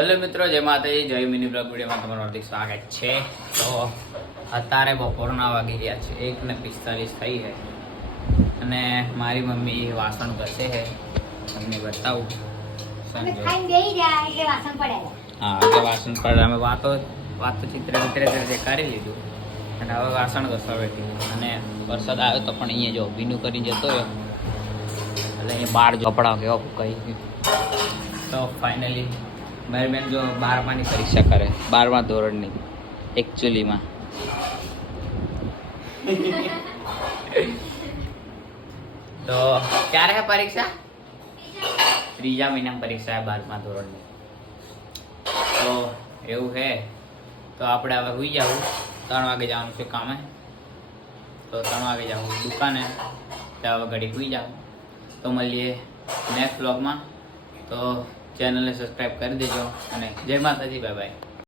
Hello મિત્રો, જય માતાજી, જય મિની બ્લોગ વિડીયોમાં તમારું હાર્દિક સ્વાગત છે। તો અત્યારે બપોરના વાગી ગયા છે, 1:45 થઈ છે અને મારી મમ્મી વાસણ ઘસે છે। તમને બતાવું હા એટલે વાસણ પડે અમે વાતો ચિત્ર કરી લીધું અને હવે વાસણ ઘસવા બેઠી અને વરસાદ આવ્યો તો પણ અહીંયા જો ભીનું કરી જતો રહ્યો એટલે અહીંયા બહાર ચોપડા કેવો કહી તો ફાઇનલી મારી બેન જો 12માની પરીક્ષા કરે, 12મા ધોરણની એકચ્યુઅલીમાં તો ક્યારે है परीक्षा? 3 મહિનામાં પરીક્ષા है 12મા ધોરણની। તો એવું है તો આપણે હવે સુઈ જાવ, 3 વાગે જવાનું છે કામે, તો 3 વાગે જાવ દુકાને, તો હવે ઘડી સુઈ જાવ। તો મળીએ નેક્સ્ટ વ્લોગમાં, તો ચેનલને સબસ્ક્રાઈબ કરી દેજો અને જય માતાજી, બાય બાય।